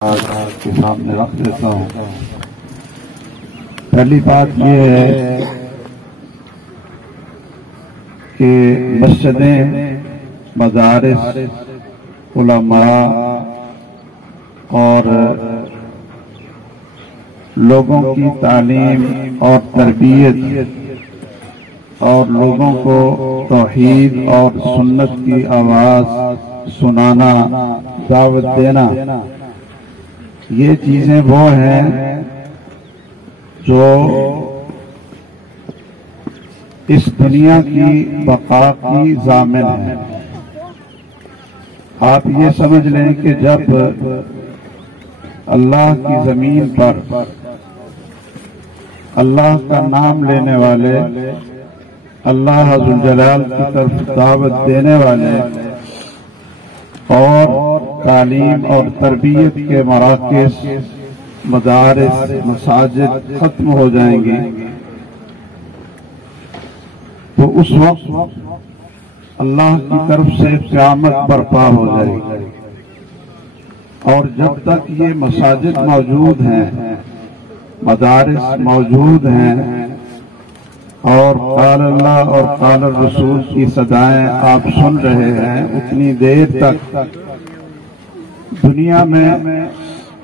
آپ کے سامنے رکھ دیتا ہوں۔ پہلی بات یہ ہے کہ مسجدیں، مدارس، علماء اور لوگوں کی تعلیم اور تربیت اور لوگوں کو توحید اور سنت کی آواز سنانا، دعوت دینا، یہ چیزیں وہ ہیں جو اس دنیا کی بقا کی ضامن ہیں۔ آپ یہ سمجھ لیں کہ جب اللہ کی زمین پر اللہ کا نام لینے والے، اللہ عز و جلال کی طرف دعوت دینے والے اور تعلیم اور تربیت کے مراکز، مدارس، مساجد ختم ہو جائیں گی، تو اس وقت اللہ کی طرف سے قیامت برپا ہو جائے گی۔ اور جب تک یہ مساجد موجود ہیں، مدارس موجود ہیں اور قال اللہ اور قال الرسول کی صدائیں آپ سن رہے ہیں، اتنی دیر تک دنیا میں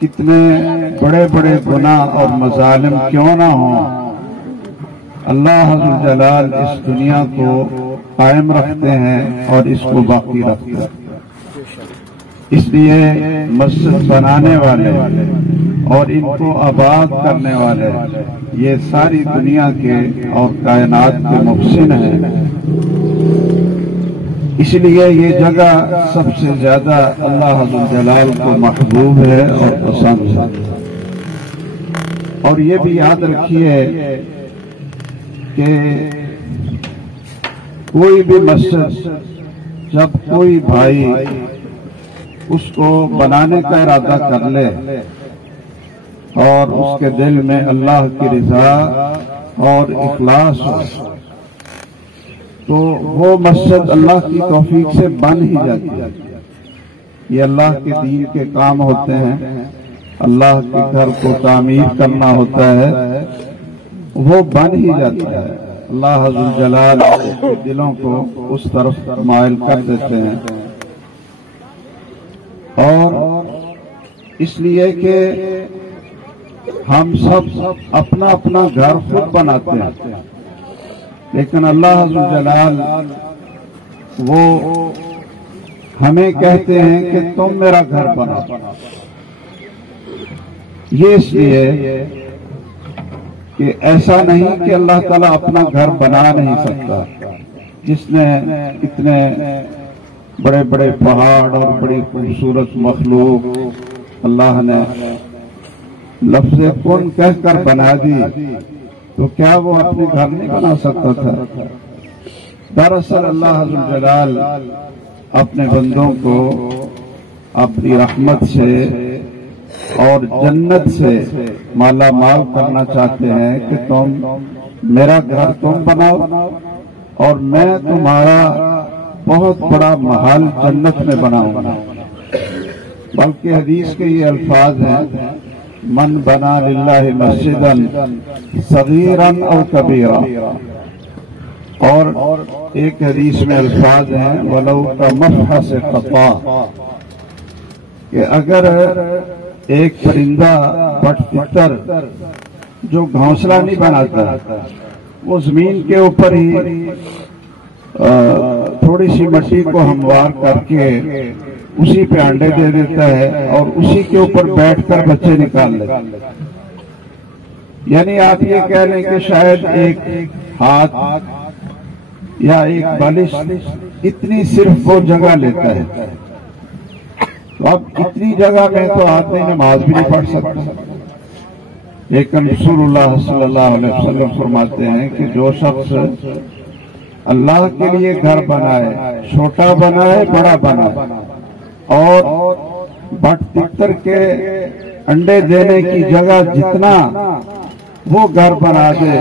کتنے بڑے بڑے گناہ اور مظالم کیوں نہ ہوں، اللہ عز و جلال اس دنیا کو قائم رکھتے ہیں اور اس کو باقی رکھتے ہیں۔ اس لیے مسجد بنانے والے اور ان کو آباد کرنے والے یہ ساری دنیا کے اور کائنات کے محسن ہیں۔ اس لیے یہ جگہ سب سے زیادہ اللہ عز و جلال کو محبوب ہے اور پسند ہے۔ اور یہ بھی یاد رکھیے کہ کوئی بھی مسجد جب کوئی بھائی اس کو بنانے کا ارادہ کر لے اور اس کے دل میں اللہ کی رضا اور اخلاص ہو، تو وہ مسجد اللہ کی توفیق سے بن ہی جاتی ہے۔ یہ اللہ کے دین کے کام ہوتے ہیں، اللہ کے گھر کو تعمیر کرنا ہوتا ہے، وہ بن ہی جاتا ہے۔ اللہ عز و جلال کے دلوں کو اس طرف مائل کر دیتے ہیں۔ اور اس لیے کہ ہم سب اپنا اپنا گھر خود بناتے ہیں، لیکن اللہ عز و جلال وہ ہمیں کہتے ہیں کہ تم میرا گھر بناؤ۔ یہ اس لیے کہ ایسا نہیں کہ اللہ تعالیٰ اپنا گھر بنا نہیں سکتا، جس نے اتنے بڑے بڑے پہاڑ اور بڑی خوبصورت مخلوق اللہ نے لفظ کن کہہ کر بنا دی، تو کیا وہ اپنے گھر نہیں بنا سکتا تھا؟ دراصل اللہ عز و جلال اپنے بندوں کو اپنی رحمت سے اور جنت سے مالا مال کرنا چاہتے ہیں کہ تم میرا گھر تم بناؤ اور میں تمہارا بہت بڑا محل جنت میں بناؤں گا۔ بلکہ حدیث کے یہ الفاظ ہیں، من بنا للہ مسجدا صغیرا او کبیرا، اور ایک حدیث میں الفاظ ہیں ولو کمفحص خطا، کہ اگر ایک پرندہ بٹ تتر جو گھونسلہ نہیں بناتا، وہ زمین کے اوپر ہی تھوڑی سی مٹی کو ہموار کر کے اسی پہ انڈے دے دیتا ہے اور اسی کے اوپر بیٹھ کر بچے نکال لیتا ہے۔ یعنی آپ یہ کہہ لیں کہ شاید ایک ہاتھ یا ایک بالش اتنی صرف وہ جگہ لیتا ہے، تو اب اتنی جگہ میں تو آدمی نماز بھی نہیں پڑھ سکتا۔ لیکن رسول اللہ صلی اللہ علیہ وسلم فرماتے ہیں کہ جو شخص اللہ کے لیے گھر بنائے، چھوٹا بنائے بڑا بنائے، اور بٹ تتر کے انڈے دینے کی جگہ جتنا وہ گھر بنا دے،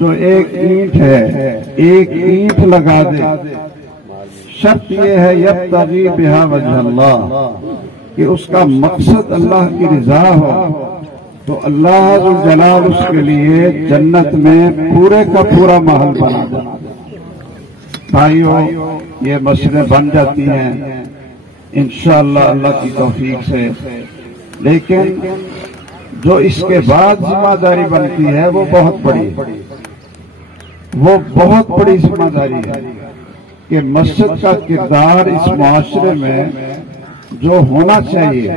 جو ایک اینٹ ہے ایک اینٹ لگا دے، شرط یہ ہے یبتغی بہا وجہ اللہ، کہ اس کا مقصد اللہ کی رضا ہو تو اللہ ذو جلال اس کے لیے جنت میں پورے کا پورا محل بنا دے۔ بھائیو، یہ مسجدیں بن جاتی ہیں انشاءاللہ اللہ کی توفیق سے، لیکن جو اس کے بعد ذمہ داری بنتی ہے وہ بہت بڑی ہے، وہ بہت بڑی ذمہ داری ہے کہ مسجد کا کردار اس معاشرے میں جو ہونا چاہیے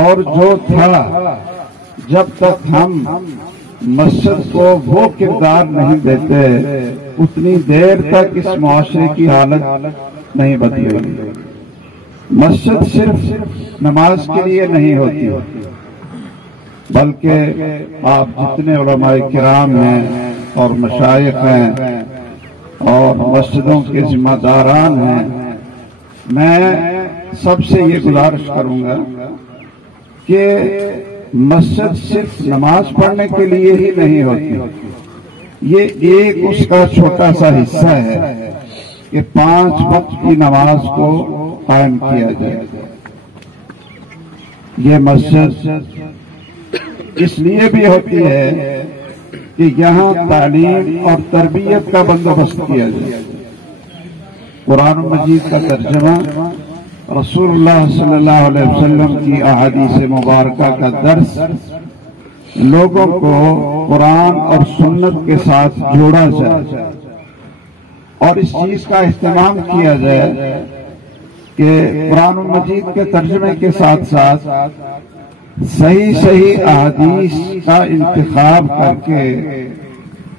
اور جو تھا، جب تک ہم مسجد کو وہ کردار نہیں دیتے اتنی دیر تک اس معاشرے کی حالت نہیں بدلے گی۔ مسجد صرف نماز کے لیے نہیں ہوتی، بلکہ آپ جتنے علماء کرام ہیں اور مشائخ ہیں اور مسجدوں کے ذمہ داران ہیں، میں سب سے یہ گزارش کروں گا کہ مسجد صرف نماز پڑھنے کے لیے ہی نہیں ہوتی، یہ ایک اس کا چھوٹا سا حصہ ہے کہ 5 وقت کی نماز کو قائم کیا جائے۔ یہ مسجد اس لیے بھی ہوتی ہے کہ یہاں تعلیم اور تربیت کا بندوبست کیا جائے۔ قرآن مجید کا ترجمہ، رسول اللہ صلی اللہ علیہ وسلم کی احادیث مبارکہ کا درس لوگوں کو قرآن اور سنت کے ساتھ جوڑا جائے اور اس چیز کا اہتمام کیا جائے کہ قرآن مجید کے ترجمے کے ساتھ ساتھ صحیح احادیث کا انتخاب کر کے،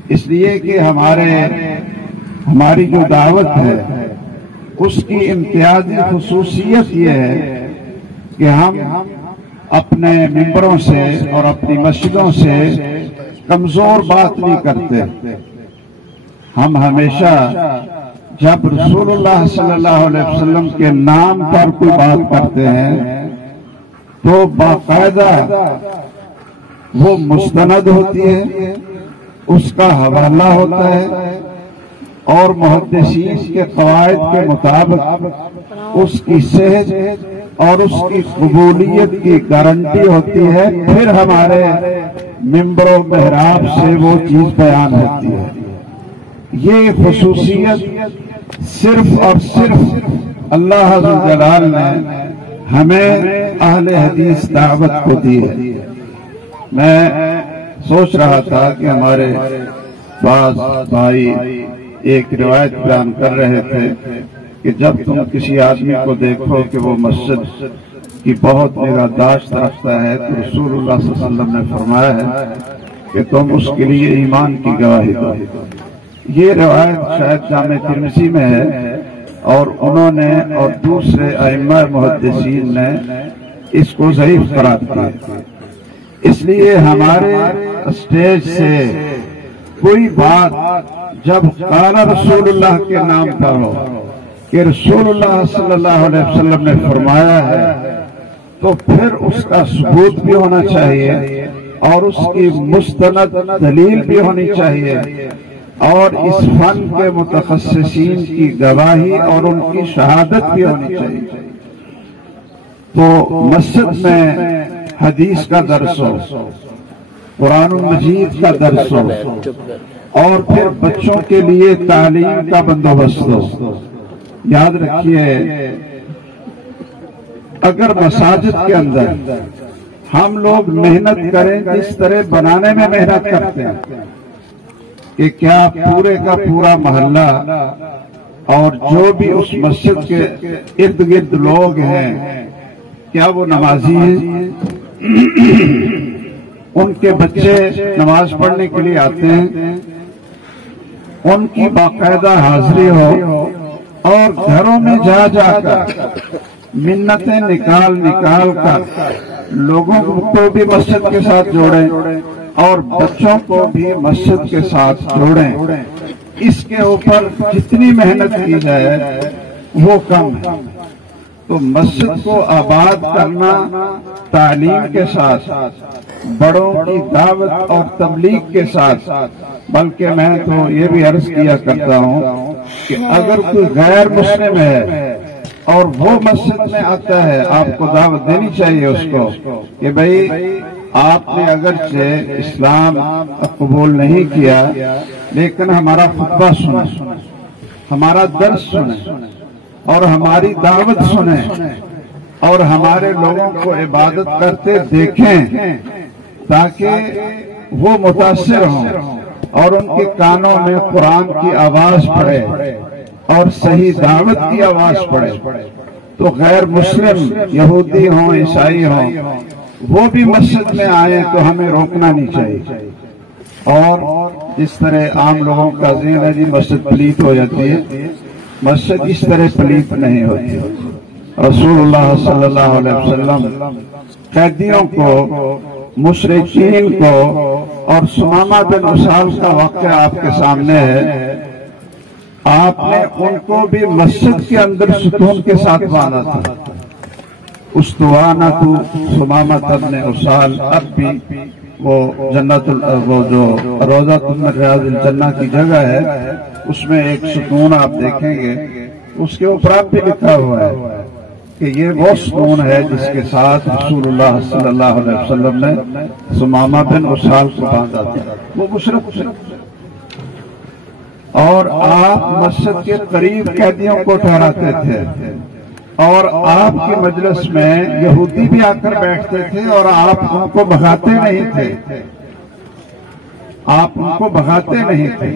اس لیے کہ ہماری جو دعوت ہے اس کی امتیازی خصوصیت یہ ہے کہ ہم اپنے ممبروں سے اور اپنی مسجدوں سے کمزور بات نہیں کرتے۔ ہم ہمیشہ جب رسول اللہ صلی اللہ علیہ وسلم کے نام پر کوئی بات کرتے ہیں تو باقاعدہ وہ مستند ہوتی ہے، اس کا حوالہ ہوتا ہے اور محدثین کے قواعد کے مطابق اس کی صحت اور اس کی قبولیت کی گارنٹی ہوتی ہے، پھر ہمارے ممبر و محراب سے وہ چیز بیان ہوتی ہے۔ یہ خصوصیت صرف اور صرف اللہ ذو جلال نے ہمیں اہل حدیث دعوت کو دی ہے۔ میں سوچ رہا تھا کہ ہمارے بعض بھائی ایک روایت بیان کر رہے تھے کہ جب تم کسی آدمی کو دیکھو کہ وہ مسجد کی بہت نگہداشت رکھتا ہے تو رسول اللہ صلی اللہ علیہ وسلم نے فرمایا ہے کہ تم اس کے لیے ایمان کی گواہی دو۔ یہ روایت شاید جامع ترمذی میں ہے اور انہوں نے اور دوسرے ائمہ محدثین نے اس کو ضعیف قرار دیا۔ اس لیے ہمارے اسٹیج سے کوئی بات جب قال رسول اللہ کے نام پر ہو کہ رسول اللہ صلی اللہ علیہ وسلم نے فرمایا ہے تو پھر اس کا ثبوت بھی ہونا چاہیے اور اس کی مستند دلیل بھی ہونی چاہیے اور اس فن کے متخصصین کی گواہی اور ان کی شہادت بھی ہونی چاہیے۔ تو مسجد میں حدیث کا درس ہو، قرآن مجید کا درس ہو اور پھر بچوں کے لیے تعلیم کا بندوبست ہو۔ یاد رکھیے، اگر مساجد کے اندر ہم لوگ محنت کریں جس طرح بنانے میں محنت کرتے ہیں کہ کیا پورے کا پورا محلہ اور جو بھی اس مسجد کے ارد گرد لوگ ہیں کیا وہ نمازی ہیں، ان کے بچے نماز پڑھنے کے لیے آتے ہیں، ان کی باقاعدہ حاضری ہو اور گھروں میں جا جا کر منتیں نکال کر لوگوں کو بھی مسجد کے ساتھ جوڑیں اور بچوں کو بھی مسجد کے ساتھ جوڑیں۔ اس کے اوپر جتنی محنت کی جائے وہ کم ہے۔ تو مسجد کو آباد کرنا تعلیم کے ساتھ، بڑوں کی دعوت اور تبلیغ کے ساتھ، بلکہ میں تو یہ بھی عرض کیا کرتا ہوں کہ اگر کوئی غیر مسلم ہے اور وہ مسجد میں آتا ہے، آپ کو دعوت دینی چاہیے اس کو کہ بھائی آپ نے اگرچہ اسلام قبول نہیں کیا لیکن ہمارا خطبہ سنیں، ہمارا درس سنیں اور ہماری دعوت سنیں اور ہمارے لوگوں کو عبادت کرتے دیکھیں تاکہ وہ متاثر ہوں اور ان کے کانوں میں قرآن کی آواز پڑے اور صحیح دعوت کی آواز پڑے، تو غیر مسلم یہودی ہوں عیسائی ہوں وہ بھی مسجد میں آئیں تو ہمیں روکنا نہیں چاہیے۔ اور جس طرح عام لوگوں کا ذہن ہے جی مسجد پلیت ہو جاتی ہے، مسجد اس طرح پلیت نہیں ہوتی۔ رسول اللہ صلی اللہ علیہ وسلم قیدیوں کو، مشرکین کو، اور سمامہ بن اسال کا واقعہ آپ کے سامنے ہے، آپ نے ان کو بھی مسجد کے اندر ستون کے ساتھ باندھا تھا۔ استوانۃ سمامہ بن اسال، اب بھی وہ وہ جو روضۃ من ریاض الجنہ کی جگہ ہے اس میں ایک ستون آپ دیکھیں گے، اس کے اوپر بھی لکھا ہوا ہے کہ یہ وہ ستون ہے جس کے ساتھ رسول اللہ صلی اللہ علیہ وسلم نے سمامہ بن اسال کو باندھا تھا۔ وہ مشرک تھے اور آپ مسجد کے قریب قیدیوں کو ٹھہراتے تھے اور آپ کی مجلس میں یہودی بھی آ کر بیٹھتے تھے اور آپ ان کو بھگاتے نہیں تھے، آپ ان کو بھگاتے نہیں تھے۔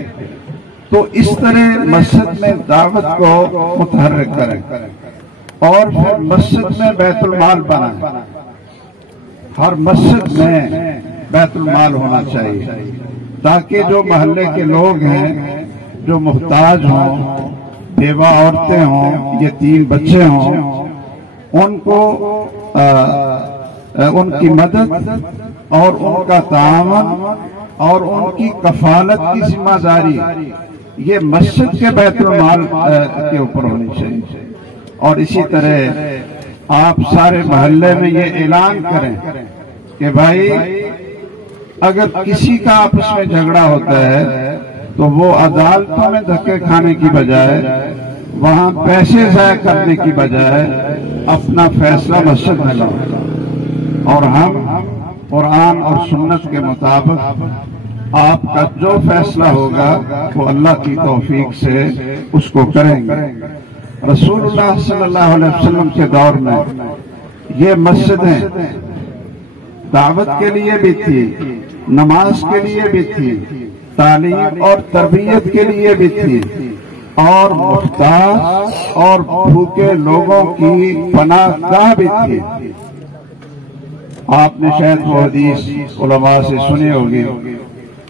تو اس طرح مسجد میں دعوت کو متحرک کریں اور پھر مسجد میں بیت المال بنائیں۔ ہر مسجد میں بیت المال ہونا چاہیے تاکہ جو محلے کے لوگ ہیں، جو محتاج ہوں، بیوہ عورتیں ہوں، یتیم بچے ہوں، ان کو ان کی مدد اور ان کا تعاون اور ان کی کفالت کی ذمہ داری یہ مسجد کے بیت المال کے اوپر ہونی چاہیے۔ اور اسی طرح آپ سارے محلے میں یہ اعلان کریں کہ بھائی اگر کسی کا آپس میں جھگڑا ہوتا ہے تو وہ عدالتوں میں دھکے کھانے کی بجائے، وہاں پیسے ضائع کرنے کی بجائے اپنا فیصلہ مسجد میں لاؤ، اور ہم قرآن اور سنت کے مطابق آپ کا جو فیصلہ ہوگا وہ اللہ کی توفیق سے اس کو کریں گے۔ رسول اللہ صلی اللہ علیہ وسلم کے دور میں یہ مسجدیں دعوت کے لیے بھی تھی، نماز کے لیے بھی تھی، تعلیم اور تربیت کے لیے بھی تھی، اور محتاج اور بھوکے لوگوں کی پناہ گاہ بھی تھی۔ آپ نے شاید وہ حدیث علماء سے سنی ہوگی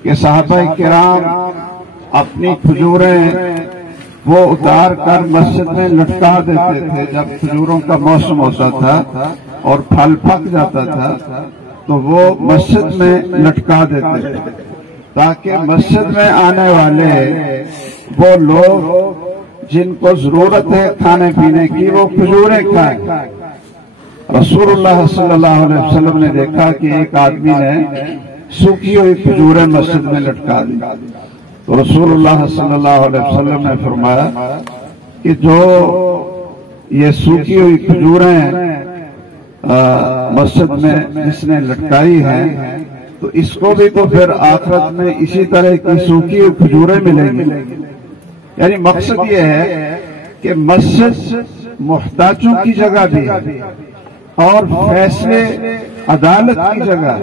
کہ صحابہ کرام اپنی کھجوریں وہ اتار کر مسجد میں لٹکا دیتے تھے جب کھجوروں کا موسم ہوتا تھا اور پھل پک جاتا تھا تو وہ مسجد میں لٹکا دیتے تھے تاکہ مسجد میں آنے والے وہ لوگ جن کو ضرورت ہے کھانے پینے کی وہ کھجوریں کھائیں۔ رسول اللہ صلی اللہ علیہ وسلم نے دیکھا کہ ایک آدمی نے سوکھی ہوئی کھجوریں مسجد میں لٹکا دی، تو رسول اللہ صلی اللہ علیہ وسلم نے فرمایا کہ جو یہ سوکھی ہوئی کھجوریں مسجد میں جس نے لٹکائی ہیں تو اس کو بھی تو پھر آخرت میں اسی طرح کی سوکھی ہوئی کھجوریں ملیں گی۔ یعنی مقصد یہ ہے کہ مسجد محتاجوں کی جگہ بھی ہے اور فیصلے عدالت کی جگہ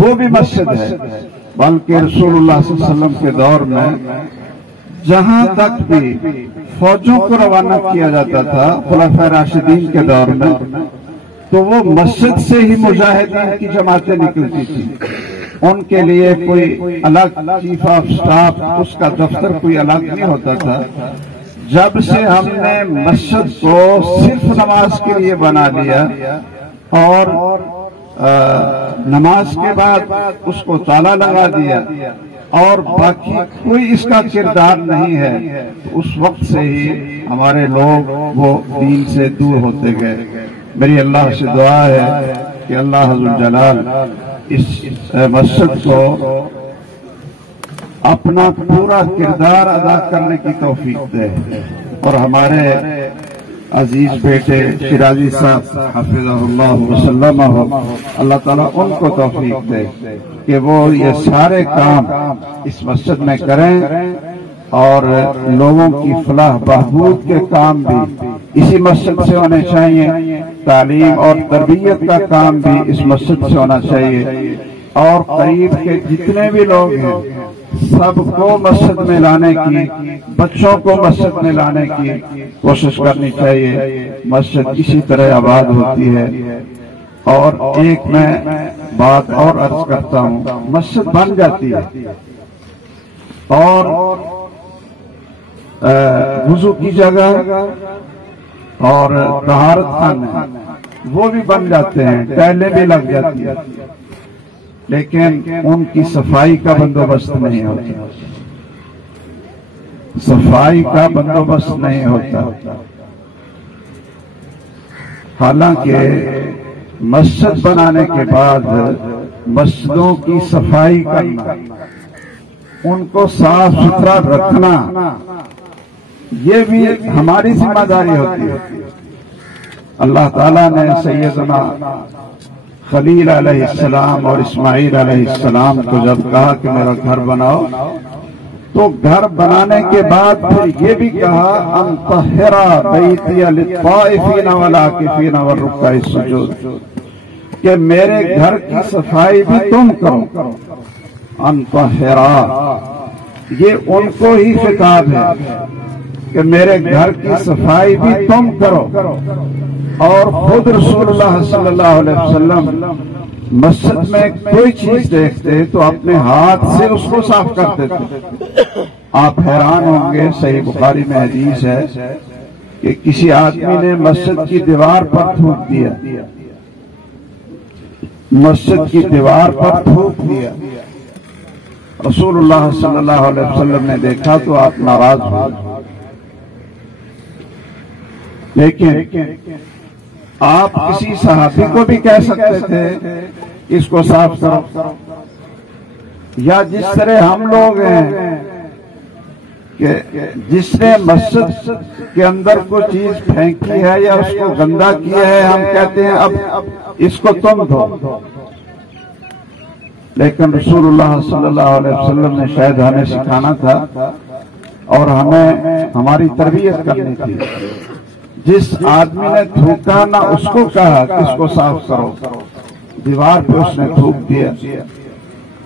وہ بھی مسجد ہے، بلکہ رسول اللہ صلی اللہ علیہ وسلم کے دور میں جہاں تک بھی فوجوں کو روانہ کیا جاتا تھا خلفائے راشدین کے دور میں تو وہ مسجد سے ہی مجاہدین کی جماعتیں نکلتی تھی، ان کے لیے کوئی الگ چیف آف سٹاف اس کا دفتر کوئی الگ نہیں ہوتا تھا۔ جب سے ہم نے مسجد کو صرف نماز کے لیے بنا لیا اور نماز کے بعد اس کو تالا لگا دیا اور باقی کوئی اس کا کردار نہیں ہے، تو اس وقت سے ہی ہمارے لوگ وہ دین سے دور ہوتے گئے۔ میری اللہ سے دعا ہے کہ اللہ عز و جلال اس مسجد کو اپنا پورا کردار ادا کرنے کی توفیق دے اور ہمارے عزیز بیٹے شیرازی صاحب حفظہ اللہ وسلم اللہ تعالیٰ ان کو توفیق دے کہ وہ یہ سارے کام اس مسجد میں کریں اور لوگوں کی فلاح بہبود کے کام بھی اسی مسجد سے ہونے چاہیے، تعلیم اور تربیت کا کام بھی اس مسجد سے ہونا چاہیے، اور قریب کے جتنے بھی لوگ ہیں سب کو مسجد میں لانے کی، بچوں کو مسجد میں لانے کی کوشش کرنی چاہیے۔ مسجد اسی طرح آباد ہوتی ہے۔ اور ایک میں بات اور عرض کرتا ہوں، مسجد بن جاتی ہے اور وضو کی جگہ اور طہارت خانے وہ بھی بن جاتے ہیں، ٹائلیں بھی لگ جاتی ہیں، لیکن ان کی صفائی کا بندوبست نہیں ہوتا، صفائی کا بندوبست نہیں ہوتا۔ حالانکہ مسجد بنانے کے بعد مسجدوں کی صفائی کرنا، ان کو صاف ستھرا رکھنا، یہ بھی ہماری ذمہ داری ہوتی ہے۔ اللہ تعالیٰ نے سیدنا خلیل علیہ السلام اور اسماعیل علیہ السلام کو جب کہا کہ میرا گھر بناؤ، تو گھر بنانے کے بعد پھر یہ بھی کہا ان طہر بیتی للطائفین والعاکفین والرکع السجود، کہ میرے گھر کی صفائی بھی تم کرو۔ ان طہر، یہ ان کو ہی خطاب ہے کہ میرے گھر کی صفائی بھی تم کرو۔ اور خود رسول اللہ صلی اللہ علیہ وسلم مسجد میں کوئی چیز دیکھتے تو اپنے ہاتھ سے اس کو صاف کرتے تھے۔ آپ حیران ہوں گے، صحیح بخاری میں حدیث ہے کہ کسی آدمی نے مسجد کی دیوار پر تھوک دیا، مسجد کی دیوار پر تھوک دیا۔ رسول اللہ صلی اللہ علیہ وسلم نے دیکھا تو آپ ناراض ہوئے، لیکن آپ کسی صحابی کو بھی کہہ سکتے تھے اس کو صاف کرو، یا جس طرح ہم لوگ ہیں کہ جس نے مسجد کے اندر کوئی چیز پھینکی ہے یا اس کو گندا کیا ہے، ہم کہتے ہیں اب اس کو تم دھو، لیکن رسول اللہ صلی اللہ علیہ وسلم نے شاید ہمیں سکھانا تھا اور ہمیں ہماری تربیت کرنی تھی۔ جس آدمی نے تھوکا نہ اس کو کہا کہ اس کو صاف کرو، دیوار پہ اس نے تھوک دیا،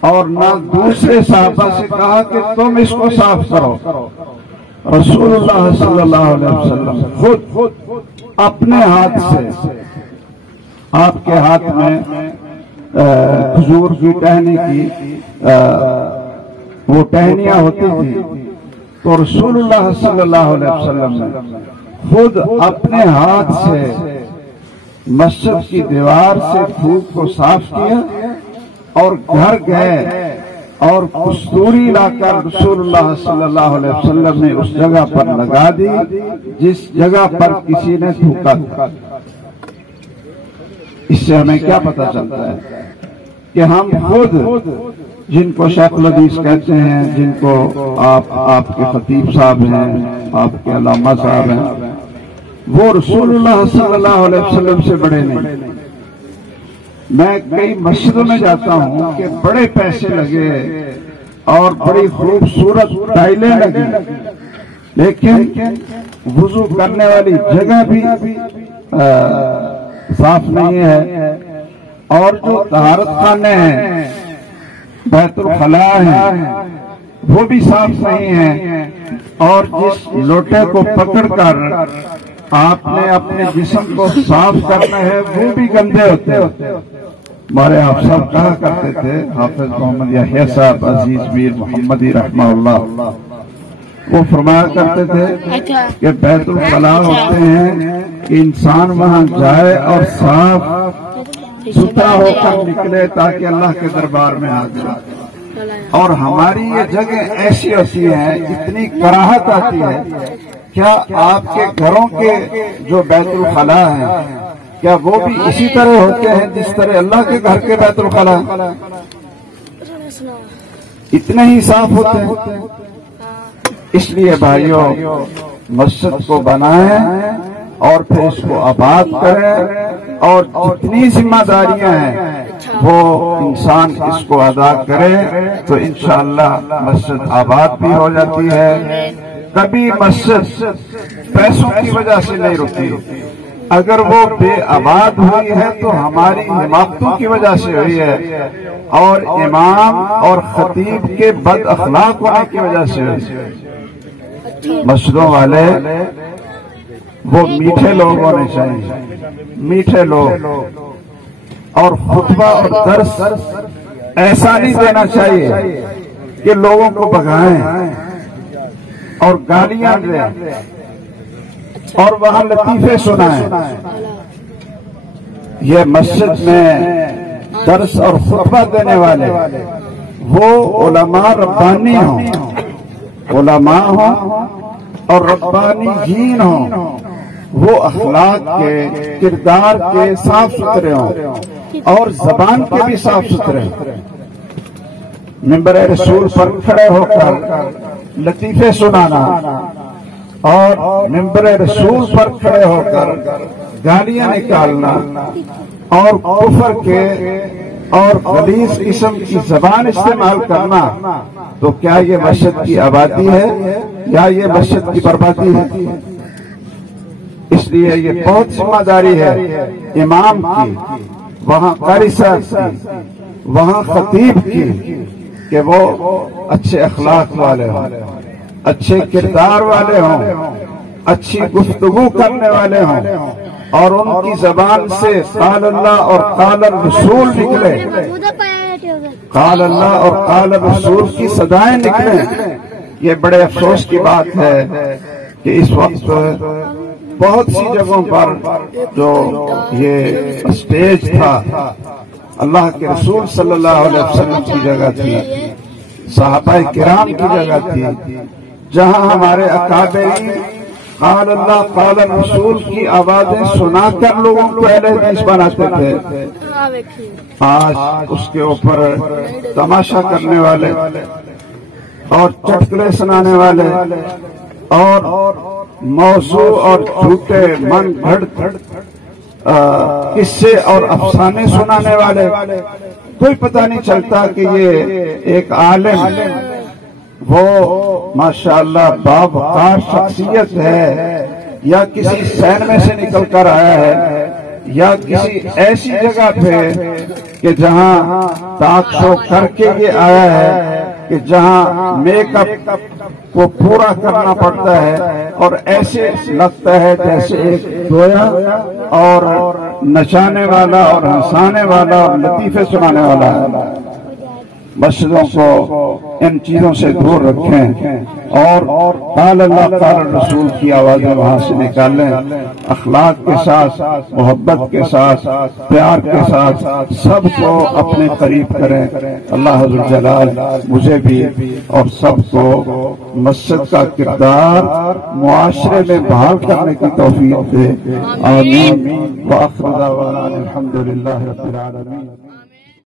اور نہ دوسرے صحابہ سے کہا کہ تم اس کو صاف کرو۔ رسول اللہ صلی اللہ علیہ وسلم خود اپنے ہاتھ سے، آپ کے ہاتھ میں کھجور کی ٹہنی کی وہ ٹہنیاں ہوتی تھی، تو رسول اللہ صلی اللہ علیہ وسلم نے خود اپنے ہاتھ سے مسجد کی دیوار سے تھوک کو صاف کیا، اور گھر گئے اور کستوری لا کر رسول اللہ صلی اللہ علیہ وسلم نے اس جگہ پر لگا دی جس جگہ پر کسی نے تھوکا تھا۔ اس سے ہمیں کیا پتہ چلتا ہے کہ ہم خود، جن کو شیخ الحدیث کہتے ہیں، جن کو آپ کے خطیب صاحب ہیں، آپ کے علامہ صاحب ہیں، وہ رسول اللہ صلی اللہ علیہ وسلم سے بڑے نہیں۔ میں کئی مسجدوں میں جاتا ہوں کہ بڑے پیسے لگے اور بڑی خوبصورت ٹائلیں لگی، لیکن وضو کرنے والی جگہ بھی صاف نہیں ہے، اور جو طہارت خانے ہیں، بیت الخلاء ہیں، وہ بھی صاف نہیں ہیں، اور جس لوٹے کو پکڑ کر آپ نے اپنے جسم کو صاف کرنا ہے وہ بھی گندے ہوتے ہیں۔ ہمارے آپ سب کہا کرتے تھے، حافظ محمد یحییٰ صاحب عزیز میر محمدی رحمہ اللہ، وہ فرمایا کرتے تھے کہ بیت الخلاء ہوتے ہیں کہ انسان وہاں جائے اور صاف ستھرا ہو کر نکلے تاکہ اللہ کے دربار میں آ جائے، اور ہماری یہ جگہ ایسی ہوتی ہے، اتنی کراہت آتی ہے۔ کیا آپ کے گھروں کے جو بیت الخلاء ہیں، کیا وہ بھی اسی طرح ہوتے ہیں جس طرح اللہ کے گھر کے بیت الخلاء اتنے ہی صاف ہوتے ہیں؟ اس لیے بھائیوں، مسجد کو بنائیں اور پھر اس کو آباد کریں، اور جتنی ذمہ داریاں ہیں وہ انسان اس کو ادا کرے تو انشاءاللہ مسجد آباد بھی ہو جاتی ہے۔ کبھی مسجد پیسوں کی وجہ سے نہیں رکی، اگر وہ بے آباد ہوئی ہے تو ہماری حماقتوں کی وجہ سے ہوئی ہے، اور امام اور خطیب کے بد اخلاق ہونے کی وجہ سے ہوئی ہے۔ مسجدوں والے وہ میٹھے لوگ ہونے چاہیے، میٹھے لوگ، اور خطبہ اور درس ایسا نہیں دینا چاہیے کہ لوگوں کو بھگائیں اور گالیاں دیں اور وہاں لطیفے سنائیں۔ یہ مسجد میں درس اور خطبہ دینے والے وہ علماء ربانی ہوں، علماء ہوں اور ربانی جین ہوں، وہ اخلاق کے، کردار کے صاف ستھرے ہوں اور زبان کے بھی صاف ستھرے ہوں۔ منبر رسول پر کھڑے ہو کر لطیفے سنانا اور منبر رسول پر کھڑے ہو کر گالیاں نکالنا اور کفر کے اور غلیظ قسم کی زبان استعمال کرنا، تو کیا یہ مسجد کی آبادی ہے یا یہ مسجد کی بربادی ہے؟ اس لیے یہ بہت ذمہ داری ہے امام کی، وہاں قاری صاحب کی، وہاں خطیب کی، کہ وہ اچھے اخلاق والے ہوں، اچھے کردار والے ہوں، اچھی گفتگو کرنے والے ہوں، اور ان کی زبان سے قال اللہ اور قال الرسول نکلے، قال اللہ اور قال الرسول کی صدائیں نکلیں۔ یہ بڑے افسوس کی بات ہے کہ اس وقت بہت سی جگہوں پر جو یہ اسٹیج تھا اللہ کے رسول صلی اللہ علیہ وسلم کی جگہ تھی، صحابہ کرام کی جگہ تھی، جہاں ہمارے اکابرین قال اللہ قال الرسول کی آوازیں سنا کر لوگوں کو اہل حدیث بناتے تھے، آج اس کے اوپر تماشا کرنے والے اور چٹکلے سنانے والے اور موضوع اور جھوٹے من گھڑت قصے اور افسانے سنانے والے، کوئی پتہ نہیں چلتا کہ یہ ایک عالم، وہ ماشاءاللہ باوقار شخصیت ہے یا کسی سینمے سے نکل کر آیا ہے یا کسی ایسی جگہ پہ کہ جہاں ٹاک شو کر کے یہ آیا ہے کہ جہاں میک اپ کو پورا کرنا پڑتا ہے اور ایسے لگتا ہے جیسے ایک گویا اور نچانے والا اور ہنسانے والا اور لطیفے سنانے والا ہے۔ مسجدوں کو ان چیزوں سے دور رکھیں اور قال اللہ قال الرسول کی آوازیں وہاں سے نکالیں، اخلاق کے ساتھ، محبت کے ساتھ، پیار کے ساتھ سب کو اپنے قریب کریں۔ اللہ حضر جلال مجھے بھی اور سب کو مسجد کا کردار معاشرے میں بحال کرنے کی توفیق دے، آمین۔ وآخر دعوانا الحمدللہ رب العالمین۔